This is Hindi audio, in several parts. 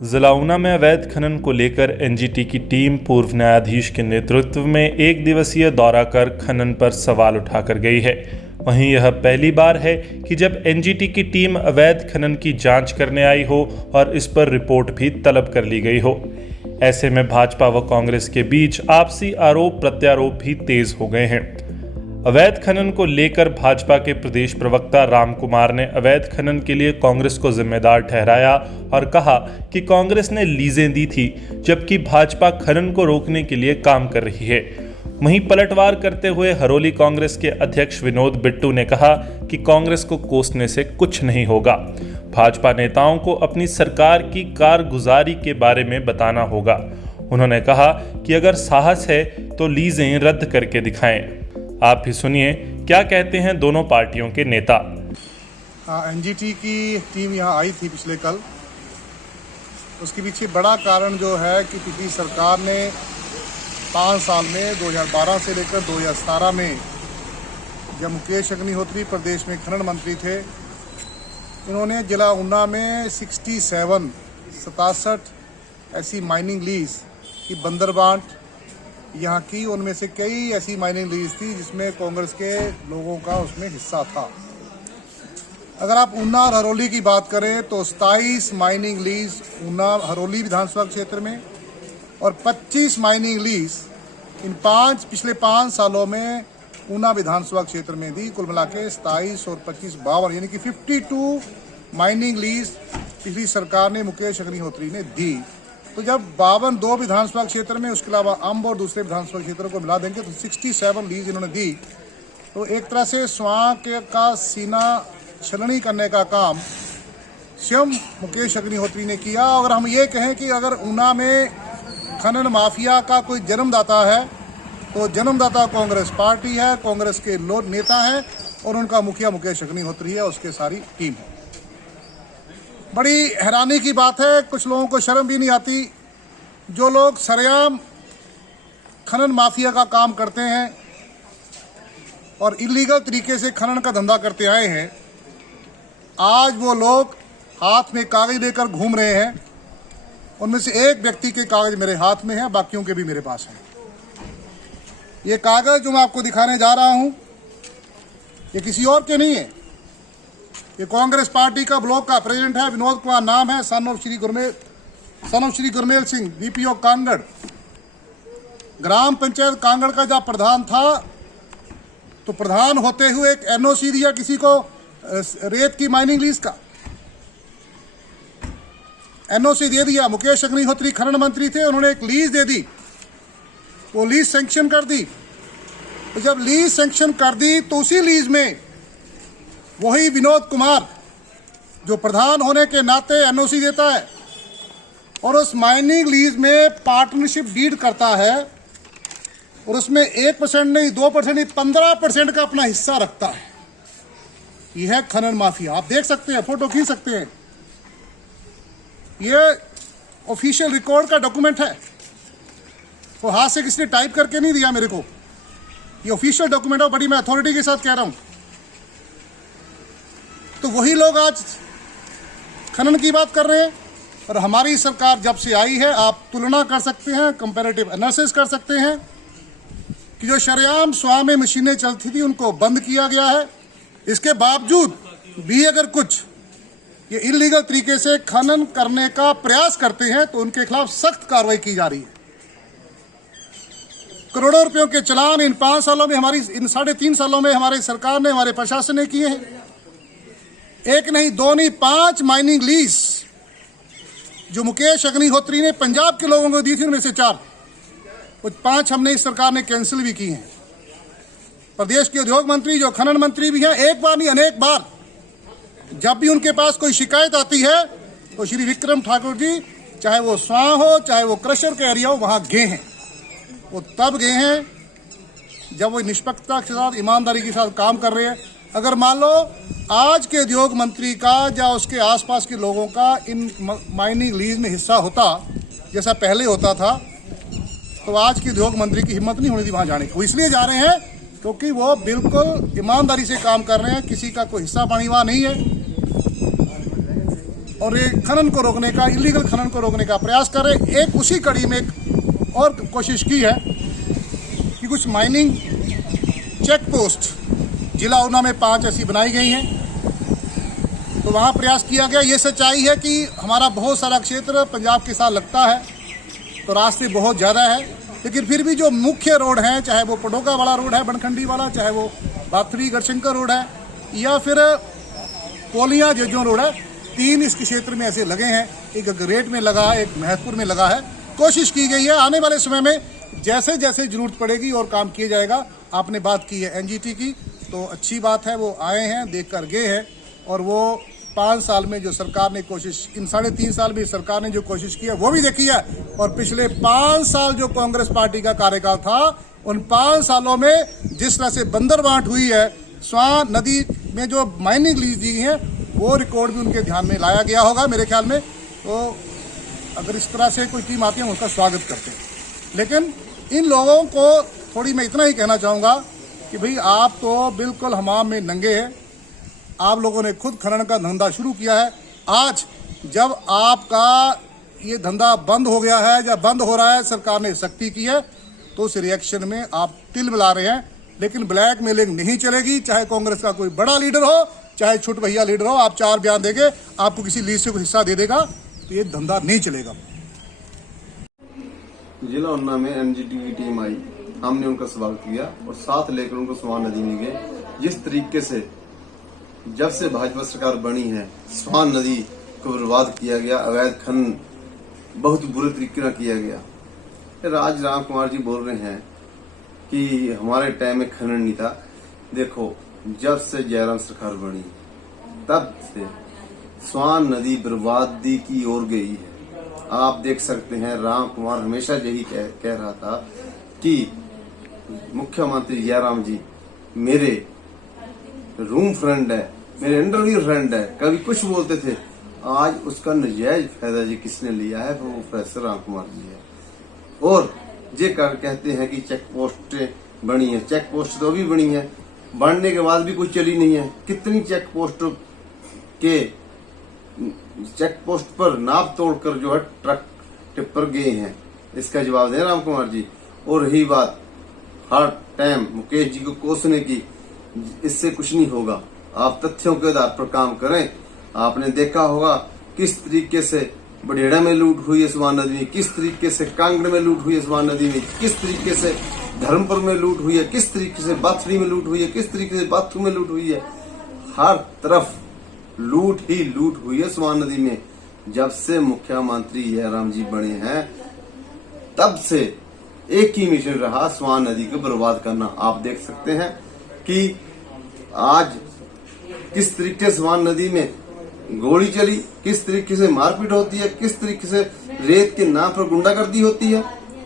जिला ऊना में अवैध खनन को लेकर एनजीटी की टीम पूर्व न्यायाधीश के नेतृत्व में एक दिवसीय दौरा कर खनन पर सवाल उठाकर गई है। वहीं यह पहली बार है कि जब एनजीटी की टीम अवैध खनन की जांच करने आई हो और इस पर रिपोर्ट भी तलब कर ली गई हो। ऐसे में भाजपा व कांग्रेस के बीच आपसी आरोप प्रत्यारोप भी तेज हो गए हैं। अवैध खनन को लेकर भाजपा के प्रदेश प्रवक्ता राम कुमार ने अवैध खनन के लिए कांग्रेस को जिम्मेदार ठहराया और कहा कि कांग्रेस ने लीजें दी थी, जबकि भाजपा खनन को रोकने के लिए काम कर रही है। वहीं पलटवार करते हुए हरोली कांग्रेस के अध्यक्ष विनोद बिट्टू ने कहा कि कांग्रेस को कोसने से कुछ नहीं होगा। भाजपा नेताओं को अपनी सरकार की कारगुजारी के बारे में बताना होगा। उन्होंने कहा कि अगर साहस है तो लीजें रद्द करके दिखाएं। आप भी सुनिए क्या कहते हैं दोनों पार्टियों के नेता। एनजीटी की टीम यहाँ आई थी पिछले कल। उसके पीछे बड़ा कारण जो है कि पिछली सरकार ने 5 साल में 2012 से लेकर 2017 में जब मुकेश अग्निहोत्री प्रदेश में खनन मंत्री थे, इन्होंने जिला ऊना में 67 ऐसी माइनिंग लीज की बंदरबांट यहाँ की, उनमें से कई ऐसी माइनिंग लीज थी जिसमें कांग्रेस के लोगों का उसमें हिस्सा था। अगर आप ऊना और हरोली की बात करें तो 27 माइनिंग लीज ऊना हरोली विधानसभा क्षेत्र में और 25 माइनिंग लीज इन पिछले 5 सालों में ऊना विधानसभा क्षेत्र में दी। कुल मिला के 27 और 25 52 यानी कि 52 माइनिंग लीज पिछली सरकार ने मुकेश अग्निहोत्री ने दी। तो जब 52 विधानसभा क्षेत्र में, उसके अलावा अंब और दूसरे विधानसभा क्षेत्रों को मिला देंगे तो 67 लीज इन्होंने दी। तो एक तरह से स्वां का सीना छलनी करने का काम स्वयं मुकेश अग्निहोत्री ने किया। अगर हम ये कहें कि अगर ऊना में खनन माफिया का कोई जन्मदाता है तो जन्मदाता कांग्रेस पार्टी है, कांग्रेस के लोग नेता हैं और उनका मुखिया मुकेश अग्निहोत्री है, उसके सारी टीम है। बड़ी हैरानी की बात है, कुछ लोगों को शर्म भी नहीं आती। जो लोग सरेआम खनन माफिया का काम करते हैं और इलीगल तरीके से खनन का धंधा करते आए हैं, आज वो लोग हाथ में कागज लेकर घूम रहे हैं। उनमें से एक व्यक्ति के कागज मेरे हाथ में है, बाकियों के भी मेरे पास हैं। ये कागज जो मैं आपको दिखाने जा रहा हूं, ये किसी और के नहीं है। ये कांग्रेस पार्टी का ब्लॉक का प्रेसिडेंट है, विनोद कुमार नाम है, son of Shri Gurmel Singh, BPO Kangar. ग्राम पंचायत कांगड़ का जब प्रधान था तो प्रधान होते हुए एक एनओसी दिया किसी को रेत की माइनिंग लीज का एनओसी दे दिया। मुकेश अग्निहोत्री खनन मंत्री थे, उन्होंने एक लीज दे दी, वो लीज सैंक्शन कर दी। तो जब लीज सैंक्शन कर दी तो उसी लीज में वही विनोद कुमार जो प्रधान होने के नाते एनओसी देता है और उस माइनिंग लीज में पार्टनरशिप डीड करता है और उसमें 1% नहीं, 2% नहीं, 15% का अपना हिस्सा रखता है। यह है खनन माफिया। आप देख सकते हैं, फोटो खींच सकते हैं। यह ऑफिशियल रिकॉर्ड का डॉक्यूमेंट है, वो हाथ से किसी ने टाइप करके नहीं दिया मेरे को। ये ऑफिशियल डॉक्यूमेंट है, बड़ी मैं अथॉरिटी के साथ कह रहा हूं। तो वही लोग आज खनन की बात कर रहे हैं। और हमारी सरकार जब से आई है, आप तुलना कर सकते हैं, कंपैरेटिव एनालिसिस कर सकते हैं कि जो शरेआम स्वां में मशीनें चलती थी उनको बंद किया गया है। इसके बावजूद भी अगर कुछ ये इलीगल तरीके से खनन करने का प्रयास करते हैं तो उनके खिलाफ सख्त कार्रवाई की जा रही है। करोड़ों रुपयों के चालान इन 5 सालों में, हमारी इन 3.5 सालों में हमारी सरकार ने, हमारे प्रशासन ने किए हैं। एक नहीं, 2 नहीं, 5 माइनिंग लीज जो मुकेश अग्निहोत्री ने पंजाब के लोगों को दी थी, उनमें से 4, कुछ 5 हमने इस सरकार ने कैंसिल भी की हैं। प्रदेश के उद्योग मंत्री जो खनन मंत्री भी हैं, एक बार नहीं अनेक बार जब भी उनके पास कोई शिकायत आती है तो श्री विक्रम ठाकुर जी, चाहे वो स्वां हो चाहे वो क्रशर का एरिया हो, वहां गए हैं। वो तब गए हैं जब वो निष्पक्षता के साथ, ईमानदारी के साथ काम कर रहे हैं। अगर मान लो आज के उद्योग मंत्री का या उसके आसपास के लोगों का इन माइनिंग लीज में हिस्सा होता जैसा पहले होता था, तो आज के उद्योग मंत्री की हिम्मत नहीं होनी थी वहां जाने की। वो इसलिए जा रहे हैं क्योंकि वो बिल्कुल ईमानदारी से काम कर रहे हैं, किसी का कोई हिस्सा पानी वहां नहीं है। और ये खनन को रोकने का, इलीगल खनन को रोकने का प्रयास कर रहे। एक उसी कड़ी में एक और कोशिश की है कि कुछ माइनिंग चेक पोस्ट जिला ऊना में 5 ऐसी बनाई गई हैं, तो वहाँ प्रयास किया गया। ये सच्चाई है कि हमारा बहुत सारा क्षेत्र पंजाब के साथ लगता है, तो रास्ते बहुत ज़्यादा है, लेकिन फिर भी जो मुख्य रोड हैं, चाहे वो पडोका वाला रोड है बनखंडी वाला, चाहे वो बाथड़ी गढ़शंकर रोड है, या फिर कोलिया जेजों रोड है, 3 इस क्षेत्र में ऐसे लगे हैं। एक ग्रेट में लगा है, एक महतपुर में लगा है। कोशिश की गई है आने वाले समय में जैसे जैसे जरूरत पड़ेगी और काम किया जाएगा। आपने बात की है एनजीटी की, तो अच्छी बात है, वो आए हैं, देख कर गए हैं, और वो 5 साल में जो सरकार ने कोशिश, इन 3.5 साल में सरकार ने जो कोशिश की है वो भी देखी है। और पिछले 5 साल जो कांग्रेस पार्टी का कार्यकाल था, उन 5 सालों में जिस तरह से बंदरबांट हुई है, स्वां नदी में जो माइनिंग लीज दी है, वो रिकॉर्ड भी उनके ध्यान में लाया गया होगा मेरे ख्याल में। तो अगर इस तरह से कोई टीम आती है, हम उसका स्वागत करते हैं। लेकिन इन लोगों को थोड़ी मैं इतना ही कहना चाहूँगा कि भाई आप तो बिल्कुल हमाम में नंगे हैं। आप लोगों ने खुद खनन का धंधा शुरू किया है। आज जब आपका ये धंधा बंद हो गया है या बंद हो रहा है, सरकार ने सख्ती की है, तो उस रिएक्शन में आप तिल मिला रहे हैं। लेकिन ब्लैक मेलिंग नहीं चलेगी, चाहे कांग्रेस का कोई बड़ा लीडर हो, चाहे छोट भैया लीडर हो। आप 4 बयान देंगे, आपको किसी लीज से कोई हिस्सा दे देगा, तो ये धंधा नहीं चलेगा। जिला ऊना में एनजीटी की टीम आई, हमने उनका स्वागत किया और साथ लेकर उनको स्वान नदी में गए। जिस तरीके से जब से भाजपा सरकार बनी है, स्वान नदी को बर्बाद किया गया, अवैध खनन बहुत बुरे तरीके से किया गया। फिर आज राम कुमार जी बोल रहे हैं कि हमारे टाइम में खनन नहीं था। देखो, जब से जयराम सरकार बनी तब से स्वान नदी बर्बादी की ओर गई है। आप देख सकते हैं, राम कुमार हमेशा यही कह रहा था कि मुख्यमंत्री जयराम जी मेरे रूम फ्रेंड है, मेरे अंडरवियर फ्रेंड है, कभी कुछ बोलते थे। आज उसका नजायज फायदा जी किसने लिया है, वो प्रोफेसर राम कुमार जी है। और ये कहते हैं कि चेक पोस्ट बनी है, चेक पोस्ट तो भी बनी है, बनने के बाद भी कुछ चली नहीं है। कितनी चेक पोस्ट पर नाप तोड़कर जो है ट्रक टिप्पर गए हैं, इसका जवाब दें राम कुमार जी। और रही बात हर टाइम मुकेश जी को कोसने की, इससे कुछ नहीं होगा। आप तथ्यों के आधार पर काम करें। आपने देखा होगा किस तरीके से बडेड़ा में लूट हुई है स्वान नदी में, किस तरीके से कांगड़ में लूट हुई है स्वान नदी में, किस तरीके से धर्मपुर में लूट हुई है, किस तरीके से बाथड़ी में लूट हुई है, किस तरीके से बाथू में लूट हुई है। हर तरफ लूट ही लूट हुई है स्वान नदी में। जब से मुख्यमंत्री जयराम जी बने हैं, तब से एक ही मिशन रहा, स्वान नदी को बर्बाद करना। आप देख सकते हैं कि आज किस तरीके से स्वान नदी में गोली चली, किस तरीके से मारपीट होती है, किस तरीके से रेत के नाम पर गुंडागर्दी होती है,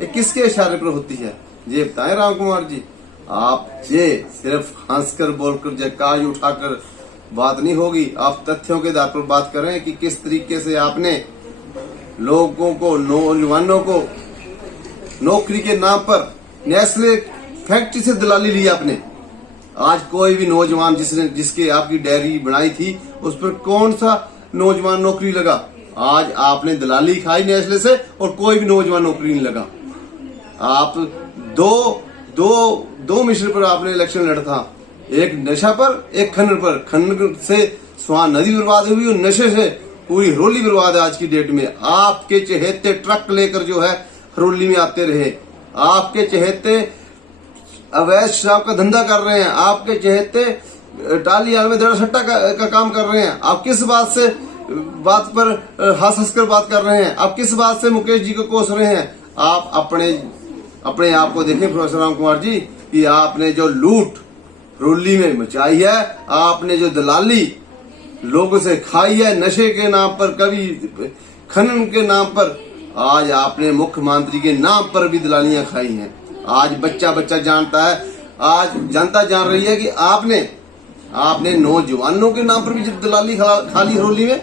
ये किसके इशारे पर होती है, ये बताएं राम कुमार जी। आप ये सिर्फ हंसकर बोलकर जयकार उठाकर बात नहीं होगी। आप तथ्यों के आधार पर बात करें कि किस तरीके से आपने लोगों को, नौजवानों को नौकरी के नाम पर नेस्ले फैक्ट्री से दलाली ली आपने। आज कोई भी नौजवान जिसके आपकी डायरी बनाई थी, उस पर कौन सा नौजवान नौकरी लगा? आज आपने दलाली खाई नेस्ले से और कोई भी नौजवान नौकरी नहीं लगा। आप दो मिशन पर आपने इलेक्शन लड़ा था, एक नशा पर, एक खनन पर। खनन से स्वान नदी बर्बाद हुई और नशे से पूरी हरोली बर्बाद है आज की डेट में। आपके चहेते ट्रक लेकर जो है हरोली में आते रहे, आपके चहेते अवैध शराब का धंधा कर रहे हैं, आपके चहेते टालियाल में दड़ा सट्टा का काम कर रहे हैं। आप किस बात पर हंस कर बात कर रहे हैं? आप किस बात से मुकेश जी को कोस रहे हैं? आप अपने आप को देखें प्रोफेसर राम कुमार जी, कि आपने जो लूट हरोली में मचाई है, आपने जो दलाली लोगों से खाई है नशे के नाम पर, कभी खनन के नाम पर, आज आपने मुख्यमंत्री के नाम पर भी दलालियां खाई हैं। आज बच्चा जानता है, आज जनता जान रही है कि आपने नौजवानों के नाम पर भी दलाली खा ली हरोली में।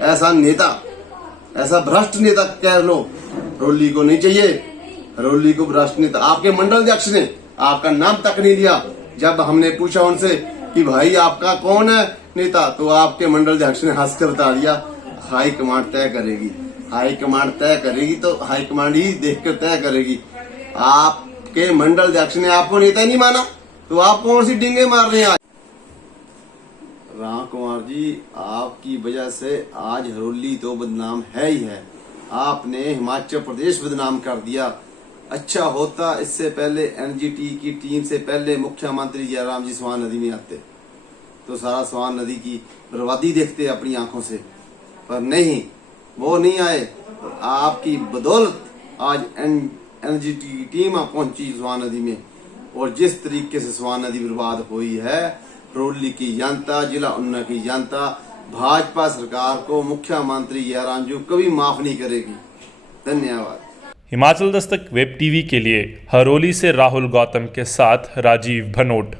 ऐसा नेता, ऐसा भ्रष्ट नेता कह लो, हरोली को नहीं चाहिए। हरोली को भ्रष्ट नेता, आपके मंडल अध्यक्ष ने आपका नाम तक नहीं लिया। जब हमने पूछा उनसे कि भाई आपका कौन है नेता, तो आपके मंडल अध्यक्ष ने हंसकर बता दिया, हाई कमांड तय करेगी। हाई कमांड तय करेगी तो हाई कमांड ही देखकर तय करेगी। आपके मंडल अध्यक्ष ने आपको नेता नहीं माना तो आप कौन सी डिंगे मार रहे हैं आज? राम कुमार जी, आपकी वजह से आज हरोली तो बदनाम है ही है। आपने हिमाचल प्रदेश बदनाम कर दिया। अच्छा होता इससे पहले एनजीटी की टीम से पहले मुख्यमंत्री जयराम जी स्वान नदी में आते तो सारा स्वान नदी की बर्बादी देखते अपनी आंखों से, पर नहीं, वो नहीं आए। और आपकी बदौलत आज एनजीटी की टीम पहुंची स्वान नदी में, और जिस तरीके से स्वान नदी बर्बाद हुई है, हरोली की जनता, जिला ऊना की जनता भाजपा सरकार को, मुख्यमंत्री जयराम जी कभी माफ नहीं करेगी। धन्यवाद। हिमाचल दस्तक वेब टीवी के लिए हरोली से राहुल गौतम के साथ राजीव भनोट।